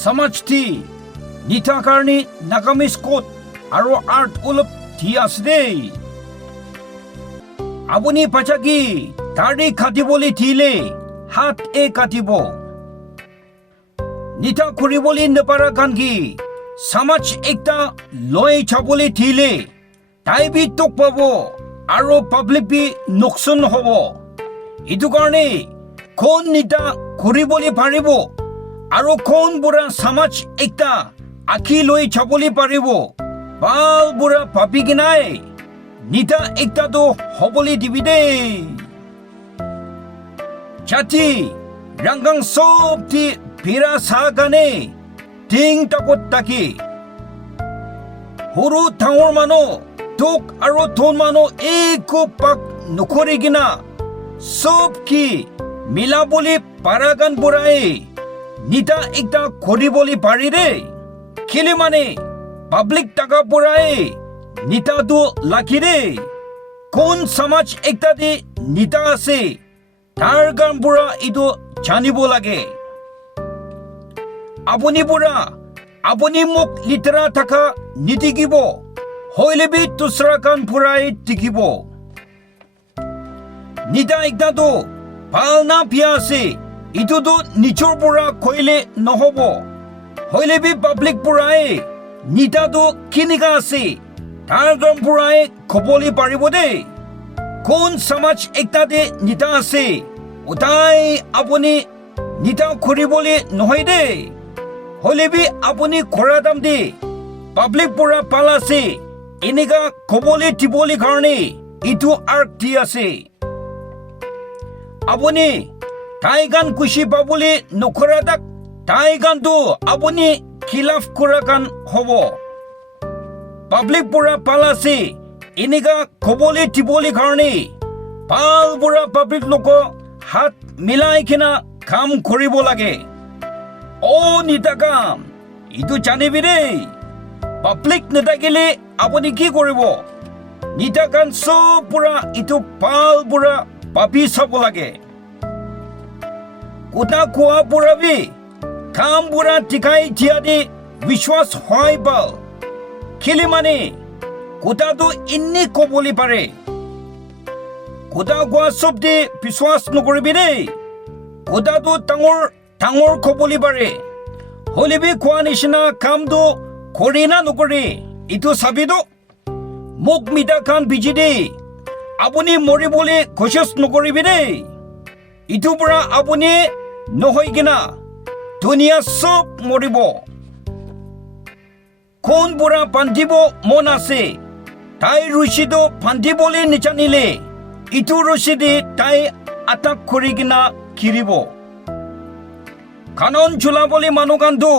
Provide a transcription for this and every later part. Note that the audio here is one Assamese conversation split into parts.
সমাজটি নিতা কাৰণে নাগামিজ কোড আৰু আৰ্ট অলপ দি আছে দেই আপুনি পাচাকি দাঢ়ি কাটিবলৈ দিলে হাত কাটিব নিতা কৰিবলৈ নপাৰা কানকি সমাজ একটা লৈ যাবলৈ দিলে তাই বি তোক পাব আৰু পাব্লিক বি নোকচান হ'ব এইটো কাৰণে কোন নিতা কৰিবলৈ পাৰিব আৰু কোন বুঢ়া সমাজ একটা আঁকি লৈ যাবলৈ পাৰিব ভাল বুঢ়া ভাবি কিনাই নিতা একটাতো হ'বলৈ দিবি দেই জাতি ৰাংগাং চবটি ভিৰা চাহ কাৰণে টিং টাকত তাকি সৰু ডাঙৰ মানুহ তোক আৰু তোৰ মানুহ একো পাক নকৰি কিনা চব কি মিলাবলৈ পাৰা গান বুঢ়াই নিতা একটা কৰিবলৈ পাৰি দেই খেলি মানে পাব্লিক টাকা বুঢ়াই নিতাটো লাখি দেই কোন সমাজ একটা দি নিতা আছে তাৰ গান বুঢ়া এইটো জানিব লাগে আপুনি বুঢ়া আপুনি মোক লিটাৰা থকা নিটিকিব হইলেবি দুসৰা কান বুঢ়াই টিকিব নিতা একটাতো ভাল না বিয়া আছে ইটোতো নিজৰ বুঢ়া কইলে নহব হইলেবি পাব্লিক বুঢ়াই নিতাটো কিনিকা আছে তাৰ গান বুঢ়াই খবলৈ পাৰিব দেই কোন সমাজ একটা দে নিতা আছে ওটাই আপুনি নিতা কৰিবলৈ নহয় দেই হলেবি আপুনি খৰা দাম দি পাব্লিক বুঢ়া পাল আছে এনেকা খবলৈ দিবলৈ কাৰণে ইটো আৰ্ট দি আছে আপুনি তাই গান খুচি পাবলৈ নকৰা তাক তাই গানটো আপুনি খিলাফ কৰা গান হ'ব পাব্লিক বুঢ়া পাল আছে এনেকা খবলৈ দিবলৈ কাৰণে ভাল বুঢ়া পাব্লিক লোক হাত মিলাই কিনা কাম কৰিব লাগে নিতা কাম ইটো জানিবি দেই পাব্লিক নাথাকিলে আপুনি কি কৰিব নিতা কাম চব বুঢ়া ইটো ভাল বুঢ়া পাবি চাব লাগে কোটা খোৱা বুঢ়াবি কাম বুঢ়া টিকাই দিয়া দি বিশ্বাস হয় পাল খেলি মানে কোটাটো এনেই ক'বলৈ পাৰে কোটা খোৱা চব দি বিশ্বাস নকৰিবি দেই কোটাটো ডাঙৰ ডাঙৰ ক'বলৈ পাৰে হলেবি খোৱা নিচিনা কামটো কৰি না নকৰি ইটো চাবিতো মোক মিঠা খান বিজি দেই আপুনি মৰিবলৈ কোচিছ নকৰিবি দেই ইটো পৰা আপুনি নহয় কিনা দুনিয়া চব মৰিব কোন বুঢ়া বান্ধিব মন আছে তাই ৰছীটো বান্ধিবলৈ নিজানিলে ইটো ৰছী দি তাই আটাক কৰি কিনা ঘিৰিব কাণন চলাবলৈ মানুহ গানটো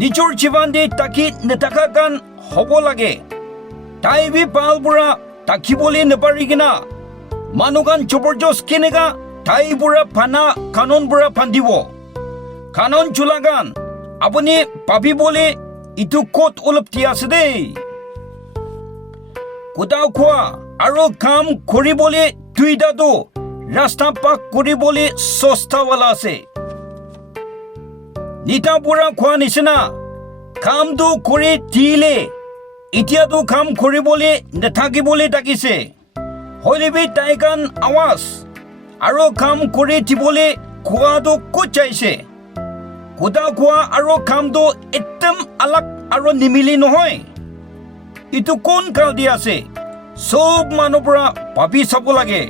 নিজৰ জীৱন দি তাকি নেথাকা গান হ'ব লাগে তাই বি ভাল বুঢ়া তাকিবলৈ নেপাৰি কিনা মানুহ গান জবৰদস্ত কেনেকা তাই বুঢ়া ফানা কাণন বুঢ়া বান্ধিব কাণন চোলা গান আপুনি ভাবিবলৈ ইটো ক'ত অলপ দি আছে দেই কোটা খোৱা আৰু কাম কৰিবলৈ দুইটাতো ৰাস্তা পাক কৰিবলৈ চেষ্টাৱালা আছে নিতা বুঢ়া খোৱা নিচিনা কামটো কৰি দিলে এতিয়াতো কাম কৰিবলৈ নাথাকিবলৈ তাকিছে হলেবি তাই গান আৱাজ আৰু কাম কৰি দিবলৈ খোৱাটো ক'ত যাইছে কোটা খোৱা আৰু কামটো একদম আলাগ আৰু নিমিলি নহয় ইটো কোন কাল দি আছে চব মানুহ পৰা ভাবি চাব লাগে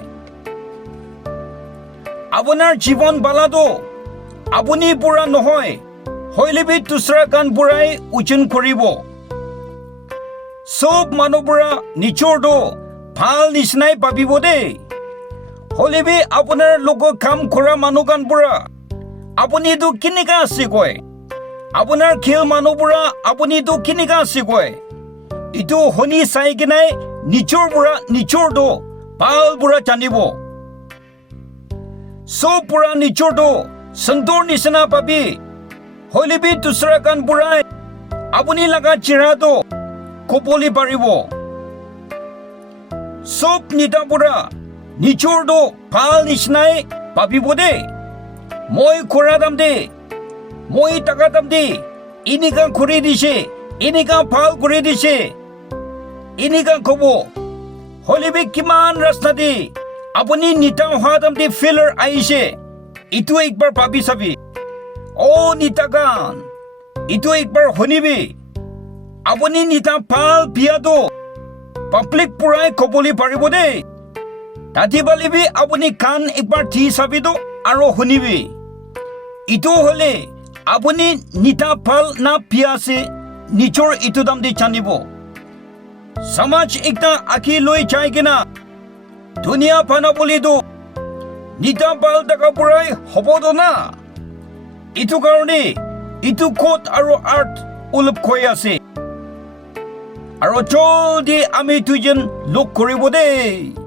আপোনাৰ জীৱন বালাটো আপুনি বুঢ়া নহয় হইলেবি দুসৰা গান বুঢ়াই ওজন কৰিব চব মানুহ বুঢ়া নিজৰটো ভাল নিচিনাই ভাবিব দেই হলেবি আপোনাৰ লগত কাম কৰা মানুহ গান বুঢ়া আপুনিটো কেনেকা আছে কয় আপোনাৰ খেল মানুহ বুঢ়া আপুনিটো কেনেকা আছে কয় ইটো শুনি চাই কিনাই নিজৰ বুঢ়া নিজৰটো ভাল বুঢ়া জানিব চব বুঢ়া নিজৰটো সন্তৰ নিচিনা পাবি হলেবি দুসৰা গান বুঢ়াই আপুনি লগা চেহেৰাটো ক'বলৈ পাৰিব চব নিতা বুঢ়া নিজৰটো ভাল নিচিনাই ভাবিব দেই মই কৰা দাম দে মই টাকা দাম দি এনেকা কৰি দিছে এনেকা ভাল কৰি দিছে এনেকা ক'ব হলিবি কিমান ৰাস্তা দি আপুনি নিতা অহা দাম দি ফেইলাৰ আহিছে ইটো একবাৰ ভাবি চাবি নিতাগান ইটো একবাৰ শুনিবি আপুনি নিতা ভাল বিয়াটো পাব্লিক পুৰাই ক'বলৈ পাৰিব দেই তাতি বালিবি আপুনি কাণ একবাৰ দি চাবিতো আৰু শুনিবি ইটো হ'লে আপুনি নিতা ভাল না বিয়া আছে নিজৰ ইটো দাম দি জানিব সমাজ একটা আঁকি লৈ যায় কিনা ধুনীয়া পানা বুলিতো নিতা ভাল টকা পুৰাই হ'বতো না ইটো কাৰণে ইটো কোট আৰু আৰ্ট উলপ হৈ আছে আৰু জলদি আমি দুজন লগ কৰিব দেই